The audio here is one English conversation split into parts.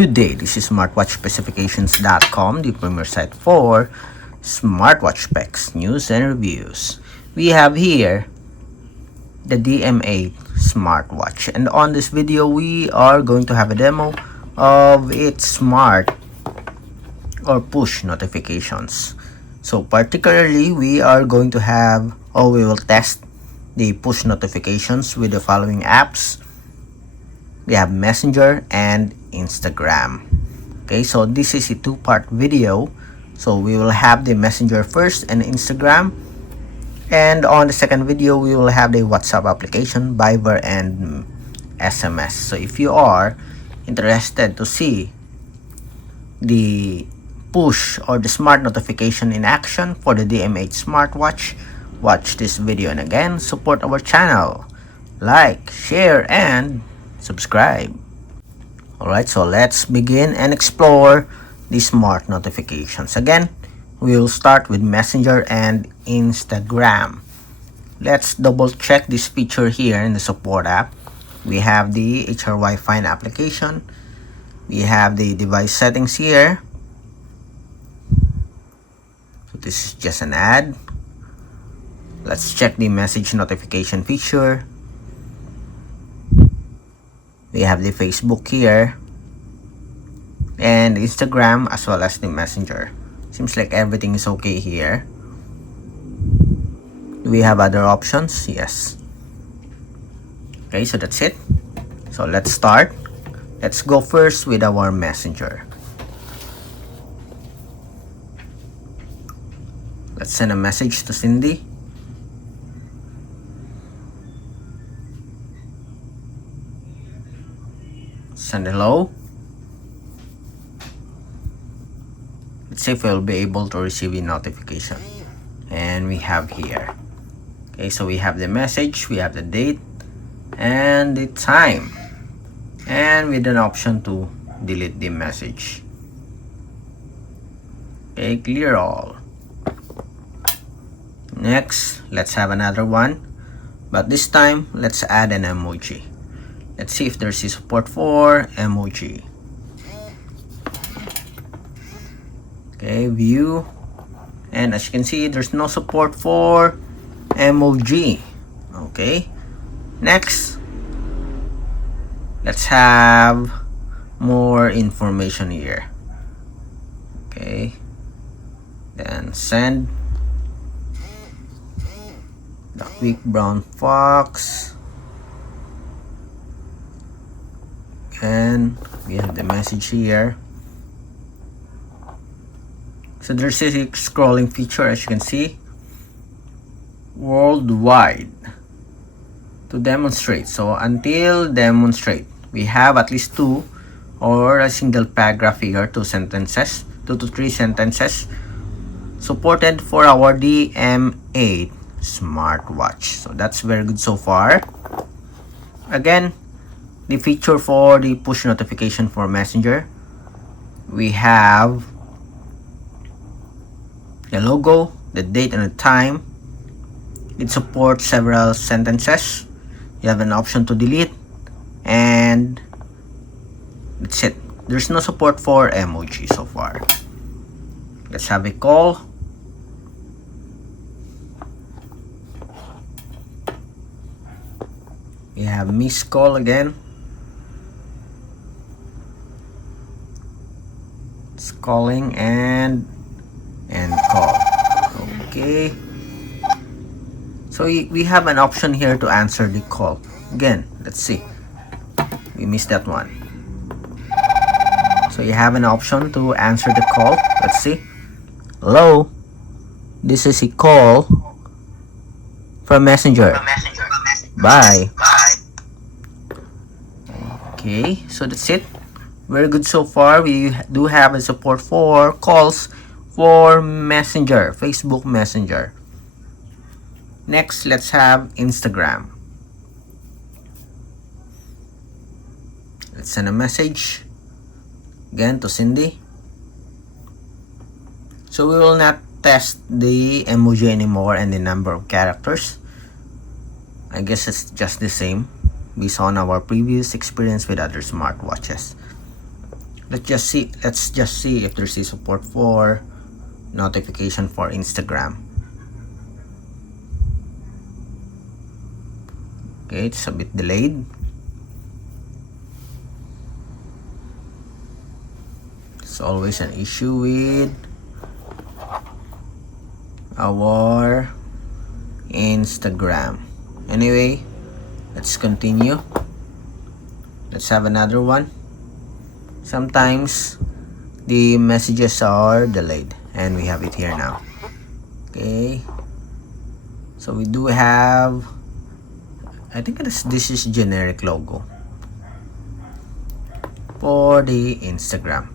Good day, this is smartwatchspecifications.com, the premier site for smartwatch specs, news, and reviews. We have here the DM8 smartwatch, and on this video we are going to have a demo of its smart or push notifications. So particularly we are going to have, or we will test the push notifications with the following apps. We have Messenger and Instagram. Okay, so this is a two-part video. So we will have the Messenger first and Instagram, and on the second video we will have the WhatsApp application, Viber, and SMS. So if you are interested to see the push or the smart notification in action for the DM8 smartwatch, watch this video, and again, support our channel, like, share, and subscribe. Alright, so let's begin and explore the smart notifications. Again, we will start with Messenger and Instagram. Let's double check this feature here in the support app. We have the HRY Find application. We have the device settings here. So this is just an ad. Let's check the message notification feature. We have the Facebook here and Instagram, as well as the Messenger. Seems like everything is okay here. Do we have other options? Yes. Okay, so that's it. So let's start. Let's go first with our Messenger. Let's send a message to Cindy. Send hello. Let's see if we'll be able to receive a notification. And we have here. Okay, so we have the message, we have the date, and the time. And with an option to delete the message. Okay, clear all. Next, let's have another one. But this time, let's add an emoji. Let's see if there's a support for emoji. Okay, view. And as you can see, there's no support for emoji. Okay. Next, let's have more information here. Okay. Then send. The quick brown fox. And we have the message here. So there's a scrolling feature, as you can see, worldwide, to demonstrate. So until demonstrate, we have at least two or a single paragraph here, two to three sentences supported for our DM8 smartwatch. So that's very good so far. Again, the feature for the push notification for Messenger, we have the logo, the date, and the time. It supports several sentences. You have an option to delete, and that's it. There's no support for emoji so far. Let's have a call. We have missed call again. It's calling and call. Okay. So we have an option here to answer the call. Again, let's see. We missed that one. So you have an option to answer the call. Let's see. Hello. This is a call from Messenger. Bye. Okay, so that's it. Very good so far. We do have a support for calls for Messenger, Facebook Messenger. Next, let's have Instagram. Let's send a message again to Cindy. So we will not test the emoji anymore and the number of characters. I guess it's just the same based on our previous experience with other smartwatches. let's just see if there's a support for notification for Instagram. Okay, it's a bit delayed. It's always an issue with our Instagram. Anyway, let's continue. Let's have another one. Sometimes the messages are delayed, and we have it here now. Okay, so we do have, I think this is generic logo for the Instagram.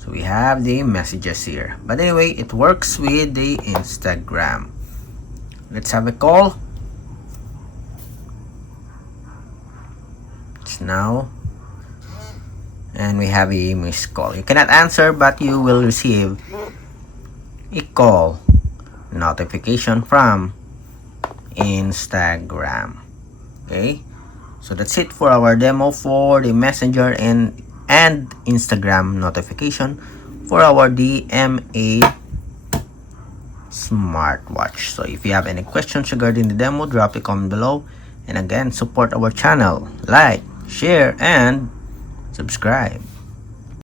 So we have the messages here, but anyway, it works with the Instagram. Let's have a call. It's now, and we have a missed call. You cannot answer, but you will receive a call notification from Instagram. Okay, so that's it for our demo for the Messenger and Instagram notification for our DM8 smartwatch. So if you have any questions regarding the demo, drop a comment below, and again, support our channel, like, share, and subscribe.